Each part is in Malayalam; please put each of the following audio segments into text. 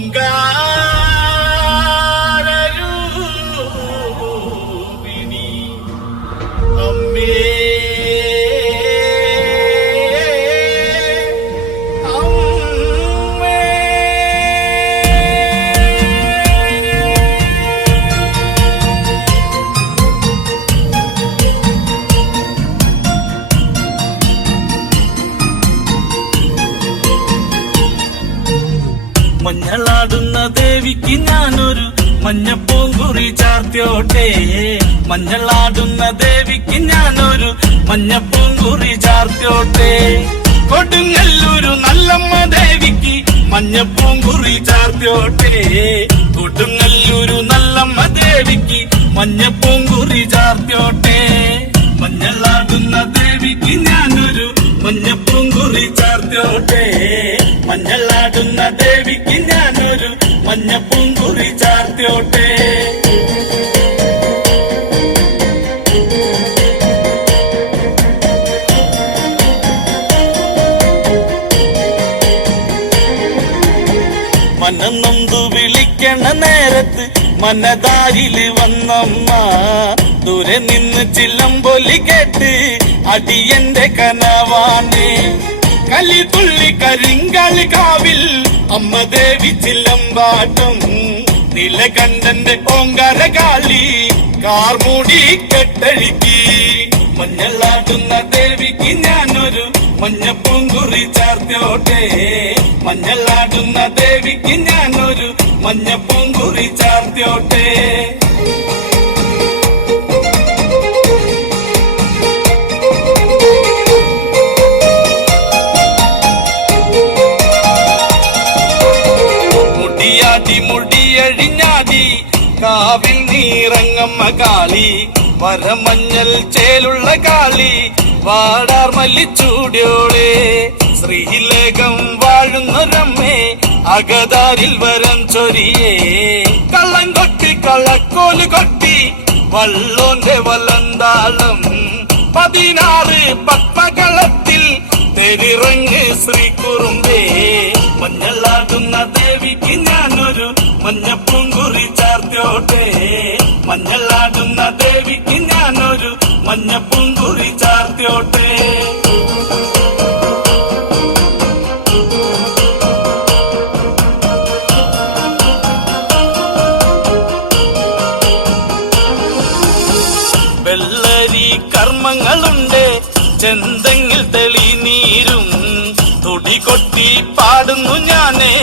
ഓങ്കാരൂപിണി അമ്മേ മഞ്ഞളാടുന്ന ദേവിക്ക് ഞാനൊരു മഞ്ഞപ്പൂങ്കുറി ചാർത്തിയോട്ടെ. മഞ്ഞളാടുന്ന ദേവിക്ക് ഞാനൊരു മഞ്ഞപ്പൂങ്കുറി ചാർത്തിയോട്ടെ. കൊടുങ്ങല്ലൂരു നല്ലമ്മ ദേവിക്ക് മഞ്ഞപ്പൂങ്കുറി ചാർത്തിയോട്ടെ. കൊടുങ്ങല്ലൂരു നല്ലമ്മ ദേവിക്ക് മഞ്ഞപ്പൂങ്കുറി ചാർത്തിയോട്ടെ. മഞ്ഞളാടുന്ന ദേവിക്ക് ഞാനൊരു മഞ്ഞപ്പൂങ്കുറി ചാർത്തിയോട്ടെ. മഞ്ഞളാടുന്ന ദേവിക്ക് ഞാനൊരു മഞ്ഞപ്പൂങ്കുറി ചാർത്തിയോട്ടെ. മനം നൊന്തു വിളിക്കണ നേരത്ത് മനതാരില് വന്നമ്മ. ദൂരെ നിന്ന് ചില്ലമ്പൊലി കേട്ട് അടിയന്റെ കനവാണ്. കലിതുള്ളി കരിങ്കാളി കാവിൽ അമ്മ ദേവി ചില്ലമ്പാട്ടം. നീലകണ്ഠന്റെ ഓങ്കാരകാളി കാർമൂടി കെട്ടഴിക്കി. മഞ്ഞളാടുന്ന ദേവിക്ക് ഞാനൊരു മഞ്ഞപ്പൂങ്കുറി ചാർത്തിയോട്ടെ. മഞ്ഞളാടുന്ന ദേവിക്ക് ഞാനൊരു മഞ്ഞപ്പൂങ്കുറി ചാർത്തിയോട്ടെ. മുടിയഴിഞ്ഞാടി കാവിൽ നീറങ്ങമ്മ കാളി. വരമഞ്ഞൽ ചേലുള്ള കാളി വാടാർ മല്ലിച്ചൂടിയോളെ. ശ്രീലേഖം വാഴുന്നൊരമ്മേ അകതാരിൽ വരം ചൊരിയേ. കള്ളം കൊട്ടി കള്ളക്കോല് കൊട്ടി വള്ളോന്റെ വലന്താളം. 16 പത്മകളത്തിൽ തെരിറങ്ങ് ശ്രീകുറുമ്പേ. മഞ്ഞളാടുന്ന ദേവിക്ക് ഞാനൊരു മഞ്ഞപ്പൂങ്കുറി ചാർത്തിയോട്ടെ. മഞ്ഞളാടുന്ന ദേവിക്ക് ഞാനൊരു മഞ്ഞപ്പൂങ്കുറി ചാർത്തിയോട്ടെ. വെള്ളരി കർമ്മങ്ങളുണ്ട് ചെന്തെങ്ങിൽ തെളിനീരും. തുടി കൊട്ടി പാടുന്നു ഞാനേ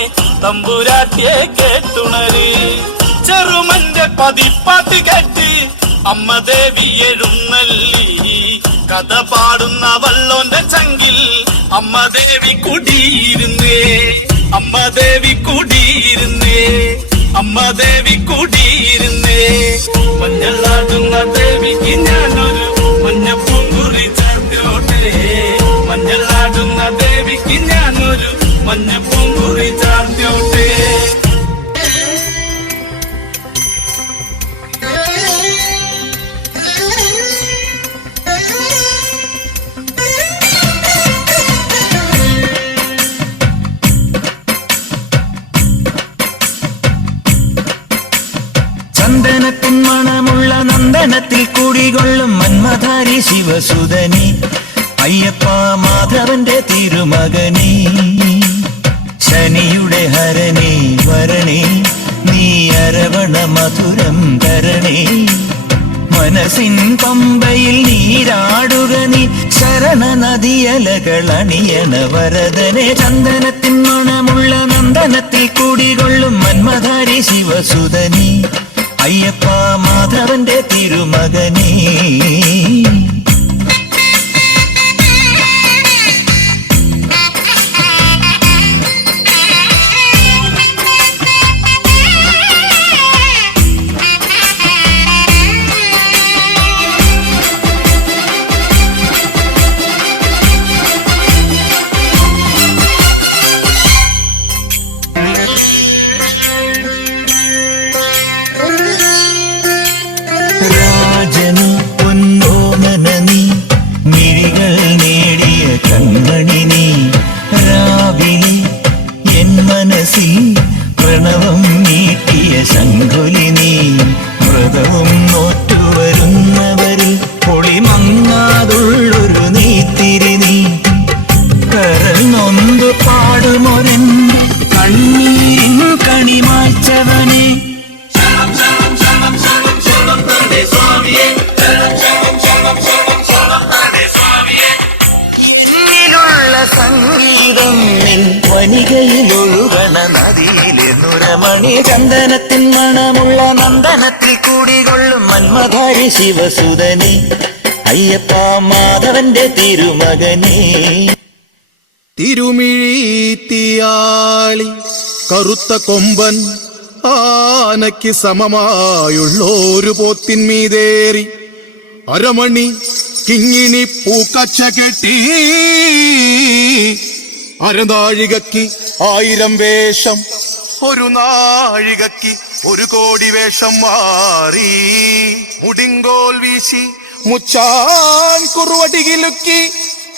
തമ്പുരാട്ടിയെ കേട്ടുണര്. ചെറുമന്റെ പതിപ്പാട്ട് കേട്ട് അമ്മ ദേവി എഴുന്നള്ളി. കഥ പാടുന്ന വള്ളോന്റെ ചങ്കിൽ അമ്മ ദേവി കുടിയിരുന്നേ. അമ്മ ദേവി കുടിയിരുന്നേ. അമ്മ ദേവി കുടിയിരുന്നേ. മഞ്ഞളാടുന്ന ദേവിക്ക് ഞാനൊരു മഞ്ഞപ്പൂങ്കുറി ചാർത്തിയോട്ടെ. മഞ്ഞളാടുന്ന ദേവിക്ക് ഞാനൊരു മഞ്ഞപ്പൂങ്കുറി ചാർത്തിയോട്ടെ. ചന്ദനത്തിൻ മണമുള്ള നന്ദനത്തിൽ കുടികൊള്ളും മന്മധാരി ശിവസുതനി. അയ്യപ്പ മാധവന്റെ തിരുമകനീ. ശനിയുടെ ഹരണേ വരണേ നീ അരവണ മധുരം തരണേ. മനസ്സിൻ പമ്പയിൽ നീരാടുക നീ ശരണ നദിയലകൾ അണിയണ വരദനെ. ചന്ദനത്തിൻ മണമുള്ള നന്ദനത്തിൽ കുടികൊള്ളും മന്മധാരി ശിവസുതനി. അയ്യപ്പ മാധവന്റെ തിരുമകനീ. പ്രണവം നീട്ടിയ ശംഖുലി നീ വ്രതവും നോറ്റുവരുന്നവരിൽ പൊളിമങ്ങാതുള്ളൊരു നീത്തിരി നീ കരൽ നൊന്തു പാടുമൊരൻ കണ്ണീരിൻ കണിമാച്ചവനെ എന്നിലുള്ള സംഗീതം നിൻ വനികയിലൊഴുകണ നദിയിലെ നുരമണി ചന്ദനത്തിൻ മണമുള്ള നന്ദനത്തിൽ കൂടികൊള്ളും മന്മധാരി ശിവസുതനെ അയ്യപ്പ മാധവന്റെ തിരുമകനെ തിരുമിഴീത്തിയാളി കറുത്ത കൊമ്പൻ ആനയ്ക്ക് സമമായുള്ളൊരു പോത്തിന്മീതേറി അരമണി കിങ്ങിണി പൂക്കച്ച കെട്ടി അരനാഴികക്ക് 1000 വേഷം ഒരു നാഴികക്ക് 1 കോടി വേഷം മാറി മുടിങ്കോൽ വീശി മുച്ചാൻ കുറുവടികിലുക്കി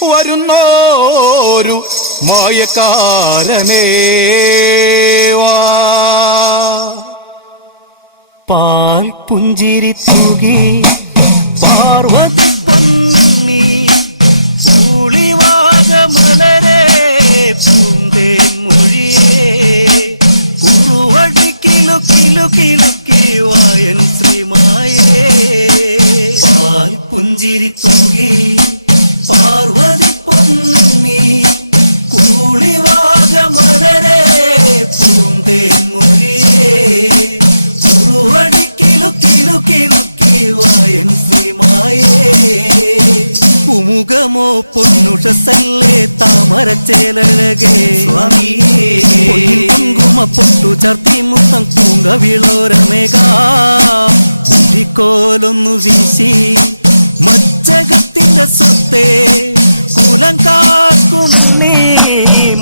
വരുന്നോരു മായക്കാരനേ വാ പാൽ പുഞ്ചിരി തൂകി പാർവതി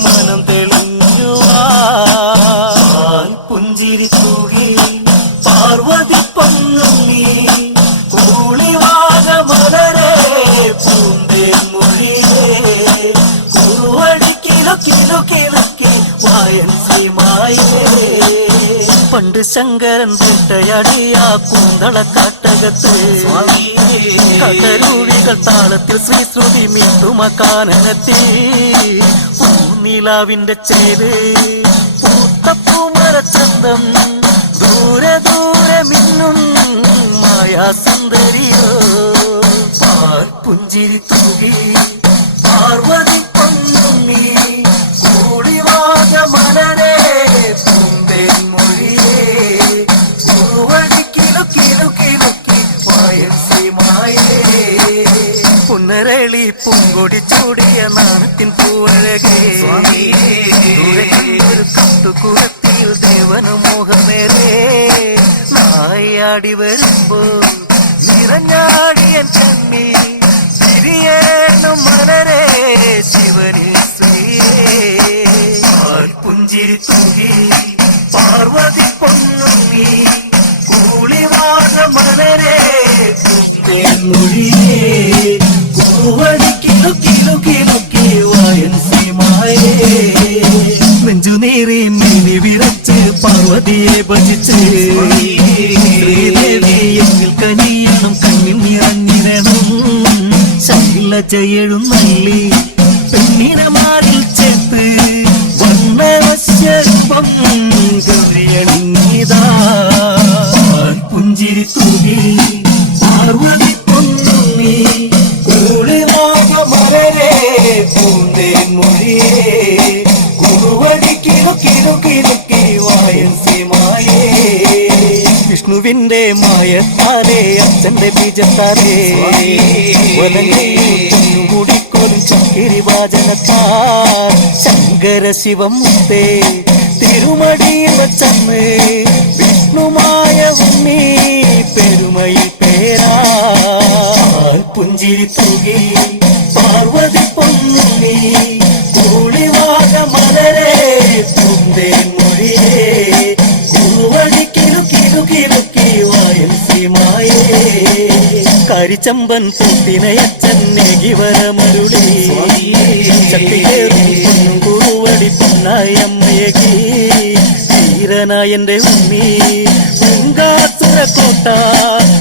മനം തെളിഞ്ഞുവാൻ പുഞ്ചിരി തൂകി പാർവതി പൊന്നുണ്ണി കൂളിവാക മലരെ പൂന്തേൻ മൊഴിയേ കുറുവടി കിലോ കിലോ കിലൊക്കെ വായൻ ശ്രീമായേ പണ്ട് ശങ്കരൻ വേട്ടയാടിയ കൂന്തള കാട്ടകത്ത് കടരൂഴികൾ താളത്തിൽ ശ്രീശ്രുതി മീട്ടുമ കാനനത്തി പൂനിലാവിന്റെ ചേര് പൂത്തപ്പൂമരച്ചന്തം ദൂരെ ദൂരെ മിന്നും മായാസുന്ദരിയോ പാൽ പുഞ്ചിരി തൂകി പാർവതി പൊന്നുണ്ണി കൂളിവാക മലരെ പൂന്തേൻ മൊഴിയേ കുറുവടി കിലോ കിലോ കിലൊക്കെ വായൻ ശ്രീമായേ പുന്നരളി പൂങ്കൊടി ചൂടിയ നാണത്തിൻ പൂവഴകേ കത്തുകുളത്തിൽ ദേവനു മോഹമേറേ നായാടി വരുമ്പോ നിറഞ്ഞാടിയ കണ്ണി തിരിയേണു മലരെ ശിവനി ശ്രീയേ പുഞ്ചിരി തൂകി പാർവതി പൊന്നുണ്ണി കൂളിവാക മലരെ മൊഴിയേ കൂവടി കിലോ കിലോ കിലൊക്കെ വായൻ ശ്രീമായേ നെഞ്ചുനീറി മിന്നി വിറച്ച് പാർവതിയെ ഭജിച്ച് ശ്രീദേവി എന്നിൽ കനിയണം കണ്ണിൽ നിറഞ്ഞിരണം ശൈലജ എഴുന്നള്ളി പെണ്ണിനെ മാറിൽ ചേർത്ത് വർണ്ണവശ്യരൂപം ഗൗരിയണിഞ്ഞിതാ പുഞ്ചിരി തൂകി പാർവതി പൊന്നുണ്ണി കൂളിവാക മലരെ പൂന്തേൻ മൊഴിയേ കുറുവടി കിലോ കിലോ കിലൊക്കെ വായൻ ശ്രീമായേ വിഷ്ണുവിന്റെ മായത്താരേ അച്ഛന്റെ ബീജത്താരേ കൂടിക്കോലും ചക്കിരി വാചനത്താർ ശങ്കര ശിവം മുത്തേ തിരുമടിയിൽ വച്ചന്ന് വിഷ്ണുമായ ഉണ്ണി പെരുമയിൽ പേരാ പുഞ്ചിരി തൂകി പാർവതി പൊന്നുണ്ണി കൂളിവാക മലരെ പൂന്തേൻ മൊഴിയേ കുറുവടി കിലു കിലു കിലുക്കി വായൻ ശ്രീമായേ കരിച്ചമ്പൻ പൂത്തിനയച്ചൻ നെകിവരമരുളി ശക്തിയേറും കുറുവടി പൊന്നായമ്മയകി വീരനായന്റെ ഉണ്ണി പൂങ്കാസുരക്കോട്ട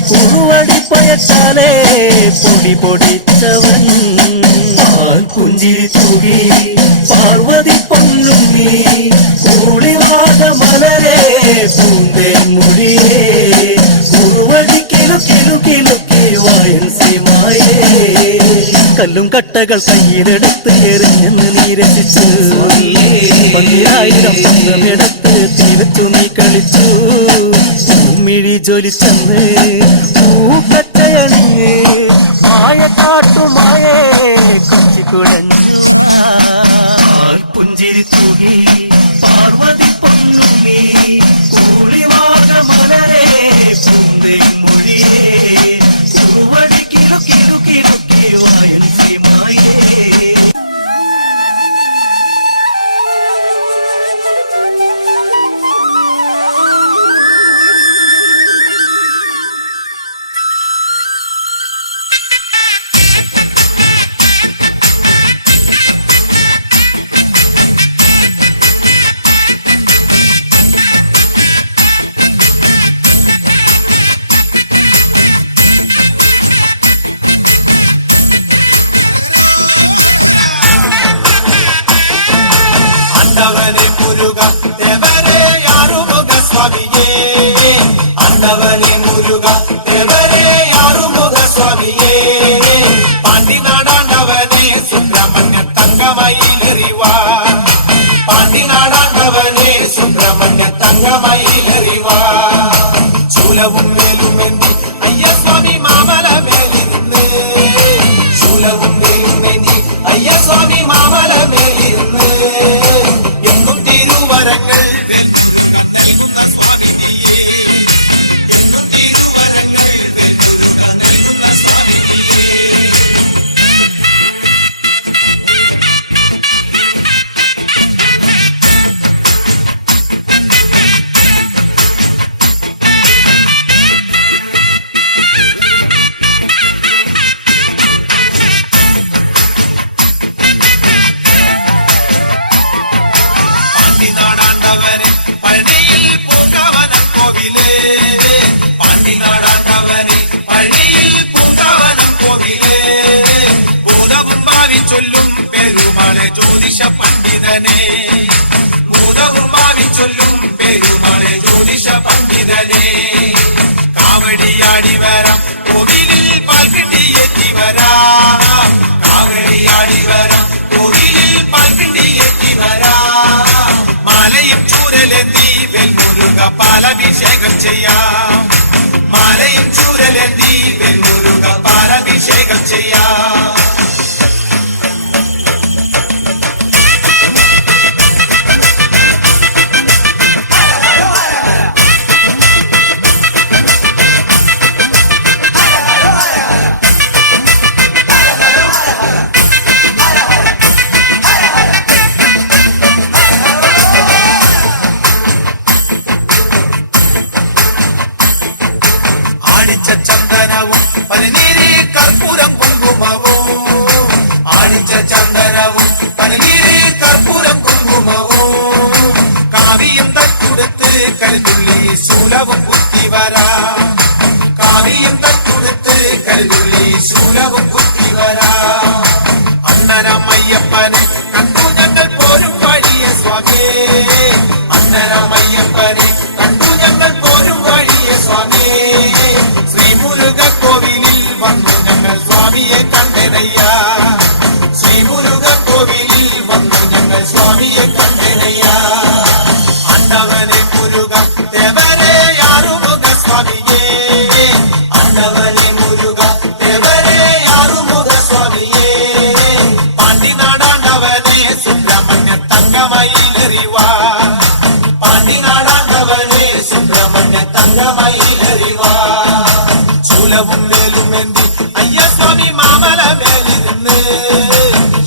പൂവടിപ്പയറ്റാലേ പൊടി പൊടിച്ചവൻ പുഞ്ചിരി തൂകി പാർവതി പൊന്നുണ്ണി കൂളിവാക മലരെ പൂന്തേൻ മൊഴിയേ പൂവടി കിലുക്കിലുക്കിലുക്കി വായൻസിമായേ കല്ലും കട്ടകൾ കയ്യിലെടുത്ത് എറിഞ്ഞെന്ന് നീ രസിച്ചു 10,000 പന്തമെടുത്ത് തീരത്തു നീ കളിച്ചു ഭൂമിഴി ജ്വലിച്ചെന്ന് പൂക്കച്ചയണിഞ്ഞ് മായ കാട്ടുമായേ കൊച്ചി കുഴഞ്ഞു പുഞ്ചിരി തൂകി പാർവതി പൊന്നുണ്ണി കൂളിവാക മലരെ പൂന്തേ മൊഴിയേ പൂവടി കിലുക്കിലുക്കിലുക്കി വായൻസിമായേ ஆண்டவனே முருகா தேவரே ஆறுமுக சுவாமியே ஆண்டவனே முருகா தேவரே ஆறுமுக சுவாமியே பாண்டி நாடாண்டவனே சுப்பிரமணிய தங்கமயில் எறிவா பாண்டி நாடாண்டவனே சுப்பிரமணிய தங்கமயில் எறிவா சூலவும் மேலும் ஏந்தி ஐயா சுவாமி மாமல மேலிருந்து சூலவும் மேலும் ஏந்தி ஐயா சுவாமி மாமல மேலிருந்து എന്നും തിരുവരങ്ങൾ നൽകുന്ന സ്വാമിനിയേ എന്നും തിരുവരങ്ങൾ നൽകുന്ന സ്വാമിനിയേ പാണ്ടിനാടാണ്ടവനെ പഴനിയിൽ പൂങ്കാവനം കോവിലേ പാണ്ടിനാടാണ്ടവനെ പഴനിയിൽ പൂങ്കാവനം കോവിലേ ഭൂതവും ഭാവി ചൊല്ലും പെരുമാളെ ജ്യോതിഷ പണ്ഡിതനെ ഭൂതവും ഭാവി ചൊല്ലും പെരുമാളെ ജ്യോതിഷ പണ്ഡിതനെ കാവടിയാടി വരാം കോവിലിൽ പാൽക്കിണ്ടി എത്തി വരാം കാവടിയാടി വരാം കോവിലിൽ പാൽക്കിണ്ടി എത്തി വരാം മാലയും ചൂരലെന്തി വെൽമുരുക പാലഭിഷേകം ചെയ്യാം മാലയും ചൂരലെന്തി വെൽമുരുക പാലഭിഷേകം ചെയ്യാം ആടിച്ച ചന്ദനവും പനിനീരി കർപ്പൂരം കുങ്കുമവും ആടിച്ച ചന്ദനവും പനിനീരി കർപ്പൂരം കുങ്കുമവും കാവിയും തട്ടുടുത്ത് കരുതുള്ളി ശൂലവും കുത്തിവരാ കാവിയും തട്ടുടുത്ത് കരുതുള്ളി ശൂലവും കുത്തിവരാ അന്നരമയ്യപ്പനെ കണ്ടു ഞങ്ങൾ പോരും വഴിയ സ്വാമിയേ അന്നരമയ്യപ്പനെ കണ്ടു ഞങ്ങൾ പോരും വഴിയ സ്വാമിയേ ശ്രീമുരുക കോവിലിൽ വന്നു ഞങ്ങൾ സ്വാമിയെ കണ്ടനയ്യ ശ്രീമുരുക കോവിലിൽ വന്നു ഞങ്ങൾ സ്വാമിയെ കണ്ടനയ്യ അന്നവനെ മുരുക ദേവരേ ആറുമുഖ സ്വാമിയേ അന്നവനെ മുരുക ദേവരേ ആറുമുഖ സ്വാമിയേ പാണ്ടിനാടാണ്ടവനെ സുബ്രഹ്മണ്യ തങ്കമയിൽ എറിവാ പാണ്ടിനാടാണ്ടവനെ സുബ്രഹ്മണ്യ തങ്കമയിൽ എറിവാ ശൂലവും വേലുമെന്തി അയ്യ സ്വാമി മാമല മേലിരുന്ന്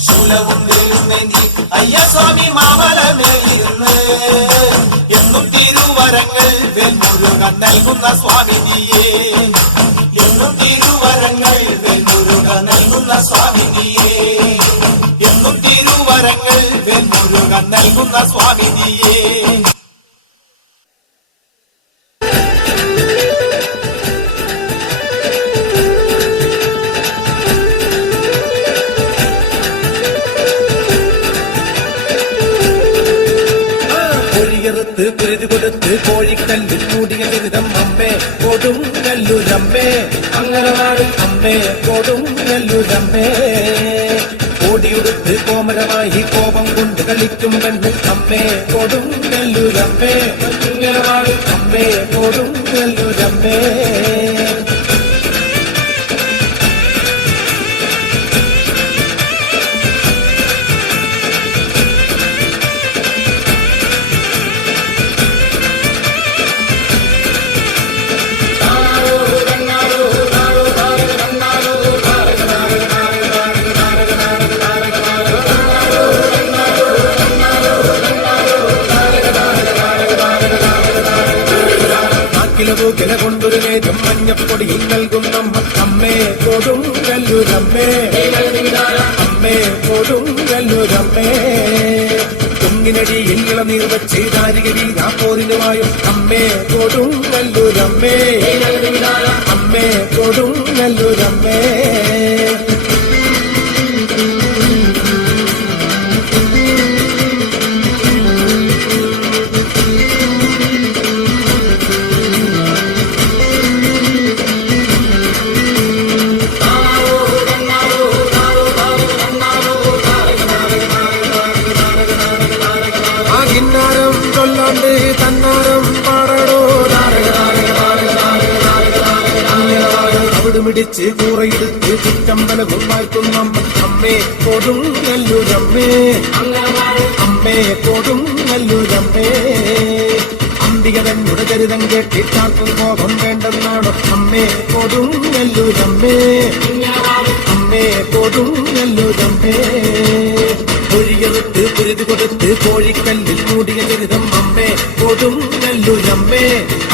ശൂലവും വേലുമെന്തി അയ്യ സ്വാമി മാമല മേലിരുന്ന് എന്നും തിരുവരങ്ങൾ വെൽമുരുക നൽകുന്ന സ്വാമിനിയേ എന്നും തിരുവരങ്ങൾ വെൽമുരുക നൽകുന്ന സ്വാമിനിയേ എന്നും തിരുവരങ്ങൾ വെൽമുരുക നൽകുന്ന സ്വാമിനിയേ കുരുതി കൊടുത്ത് കോഴിക്കല്ലിൽ മൂടിയ ചരിതം അമ്മേ കൊടുങ്ങല്ലൂരമ്മേ അംഗനവാടി അമ്മേ കൊടുങ്ങല്ലൂരമ്മേ കോടിയുടുത്ത് കോമരമായി കോപം കൊണ്ട് കളിക്കും പെണ്ണ് അമ്മേ കൊടുങ്ങല്ലൂരമ്മേ അംഗനവാടി അമ്മേ കൊടുങ്ങല്ലൂരമ്മേ കില കൊണ്ടൊരു നേരം മഞ്ഞപ്പൊടിയിൽ നൽകും നമ്മ അമ്മേ കൊടുങ്ങല്ലൂരമ്മേ അമ്മേ കൊടുങ്ങല്ലൂരമ്മേ കുങ്ങിനടിയിൽ ഇളനീർ വെച്ച് ദാരിക പോരിനുമായും അമ്മേ കൊടുങ്ങല്ലൂരമ്മേ അമ്മേ കൊടുങ്ങല്ലൂരമ്മേ തന്നാരം പാടടോ അവിടുമിടിച്ച് കൂറയെടുത്ത് ചുറ്റമ്പലവും വാഴ്ത്തുന്ന അമ്മേ കൊടുങ്ങല്ലൂരമ്മേ അമ്മേ കൊടുങ്ങല്ലൂരമ്മേ അന്തികതന്നുടെ ചരിതം കേട്ടിട്ടാർക്കും കോപം വേണ്ടെന്നാണോ അമ്മേ കൊടുങ്ങല്ലൂരമ്മേ അമ്മേ കൊടുങ്ങല്ലൂരമ്മേ പൊഴിയെടുത്ത് കുരുതി കൊടുത്ത് കോഴിക്കല്ലിൽ മൂടിയ ചരിതം അമ്മേ കൊടുങ്ങല്ലൂരമ്മേ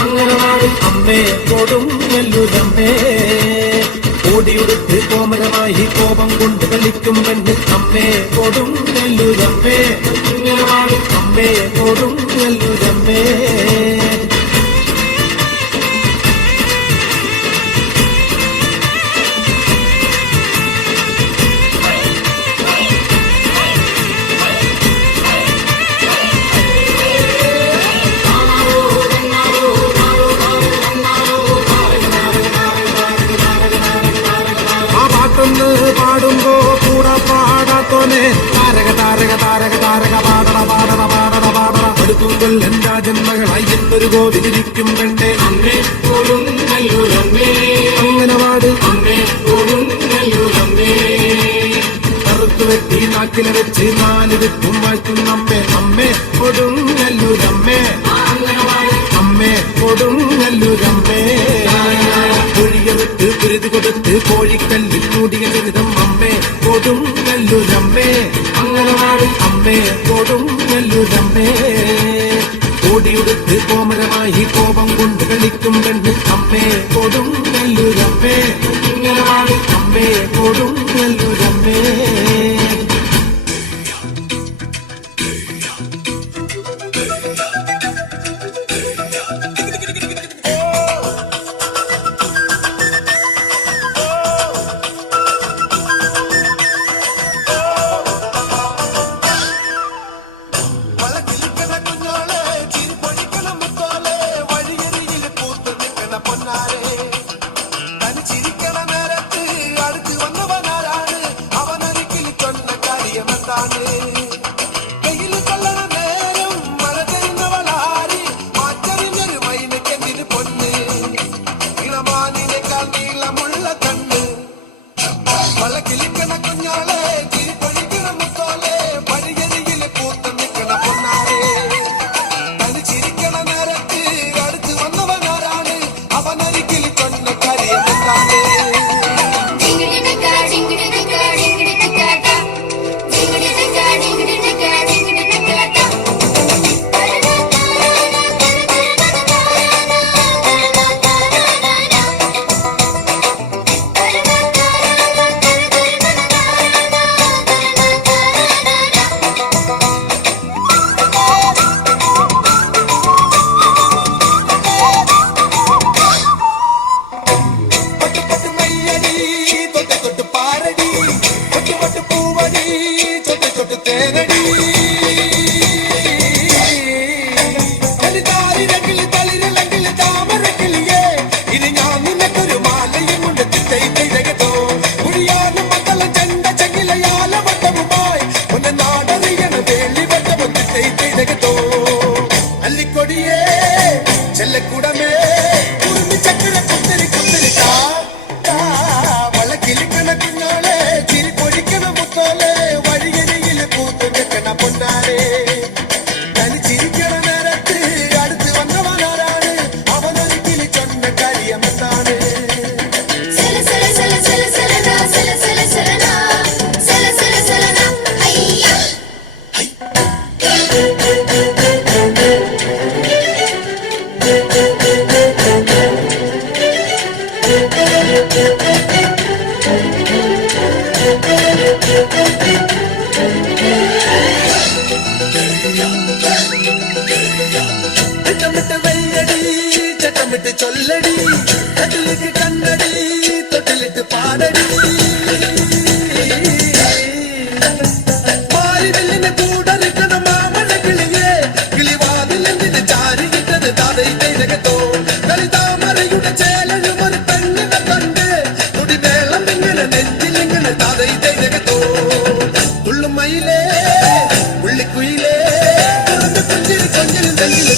അംഗനവാടി അമ്മേ കൊടുങ്ങല്ലൂരമ്മേ കോടിയുടുത്ത് കോമരമായി കോപം കൊണ്ട് കളിക്കും പെണ്ണ് അമ്മേ കൊടുങ്ങല്ലൂരമ്മേ അംഗനവാടി അമ്മേ കൊടുങ്ങല്ലൂരമ്മേ പാടുമ്പോ കൂടെ പാടാത്തോനെ താരക താരക താരക താരക പാടണ പാടണ പാടണ പാടണ അടുത്തുമ്പോൾ എന്താ ജന്മകളായി എന്നൊരു കോവിലിരിക്കും കണ്ടേ അമ്മേ കൊടുങ്ങല്ലൂരമ്മേ അംഗനവാടി അമ്മേ കൊടുങ്ങല്ലൂരമ്മേ കറുത്തു വെട്ടി നാക്കില വെച്ച് നാല് വിത്തും വാഴ്ത്തുന്ന അമ്മേ അമ്മേ കൊടുങ്ങല്ലൂരമ്മേ അമ്മേ കൊടുങ്ങല്ലൂരമ്മേ പൊഴിയെടുത്ത് കുരുതി കൊടുത്ത് കോഴിക്കല്ലിൽ മൂടിയ ചരിതം അമ്മേ കൊടുങ്ങല്ലൂരമ്മേ അംഗനവാടി അമ്മേ കൊടുങ്ങല്ലൂരമ്മേ കോടിയുടുത്ത് കോമരമായി കോപം കൊണ്ട് കളിക്കും പെണ്ണ് അമ്മേ കൊടുങ്ങല്ലൂരമ്മേ അംഗനവാടി അമ്മേ കൊടുങ്ങല്ലൂരമ്മേ ചിരിക്കണ നേരത്ത് അടുത്ത് വന്നവനാരാണ് അവനൊരിക്കൽ കൊന്ന ആയിരക്കിളി തളിരിളക്കിളി താമരക്കിളിയേ ഇനി ഞാൻ നിനക്കൊരു മാലയും കൊണ്ട് തിത്തൈതോ കുഴിയാലും മക്കളും ചെണ്ട ചെകിലയാല വട്ടവുമായി ഒന്ന് നാടറിയണ വേളി വട്ടവും തിത്തൈതോ അല്ലിക്കൊടിയേ ചെല്ലക്കുടമേ കുറുമി ചക്കര കുത്തിരി കുത്തിരി വളക്കിലിക്കണ കുഞ്ഞോളെ ചിരി പൊഴിക്കണ മുത്തോലെ വഴിയരിയിൽ പൂത്തു വെക്കണ പൊന്നാരെ തനിച്ചിരിക്കണ നേരത്ത് അടുത്ത് വന്നവനാരാണ് അവനൊരിക്കലും ചൊന്ന കാര്യമെന്നാണ് ചട്ടമിട്ട് ചൊല്ലടി കട്ടിലിട്ട് കണ്ണടി തൊട്ടിലിട്ട് പാടടി പാരിവില്ലിന് കൂടറിക്കണ മാമല കിളിയേ കിളിവാതിലെന്തിന് ചാരി കിട്ടത് താതൈതോ കളിതാമരയുടെ ചേലഴും ഒരു പെണ്ണിനെ കണ്ട് തുടിവേളം ഇങ്ങനെ നെഞ്ചിലിങ്ങനെ താതൈതോ തുള്ളുമയിലേ ഉള്ളിക്കുയിലേ കൊഞ്ചിരി കൊഞ്ചിരി നെഞ്ചിൽ